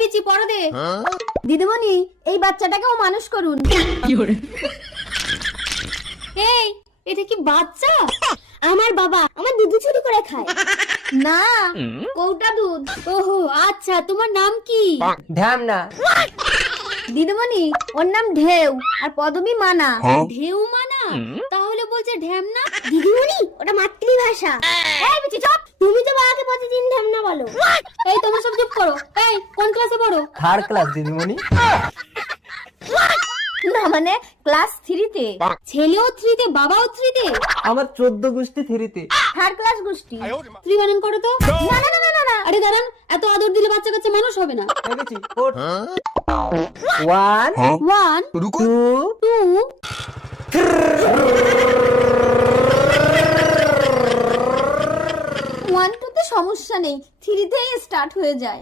বিচি পড়ো দে। দিদিমণি এই বাচ্চাটাকেও মানুষ করুন। এই এটা কি বাচ্চা? আমার বাবা আমার দুধ চুরি করে খায়। না কৌটা দুধ। ওহো আচ্ছা, তোমার নাম কি? ঢ্যামনা। দিদিমণি ওর নাম ঢেউ আর পদবী মানা। ঢেউ মানা? তাহলে বলছে ঢ্যামনা। দিদিমণি ওটা মাতৃভাষা। এই বিচি চুপ, তুমি তো বাবাকে প্রতিদিন ঢ্যামনা বলো। এই তোমরা সব চুপ করো। এই কোন ক্লাসে পড়ো? 3rd ক্লাস দিদিমণি। না মানে ক্লাস 3 তে। ছেলেও 3 তে বাবাও 3 তে? আমার 14 গোষ্ঠী 3 তে। 3rd ক্লাস গোষ্ঠী। 3 বানান করো তো। না না না না না, আরে দাঁড়ান, এত আদর দিলে বাচ্চা কাচ্চা মানুষ হবে না। দেখেছি ওঠ। 1 1 2 2 1 2 তে সমস্যা নেই, 3 তেই স্টার্ট হয়ে যায়।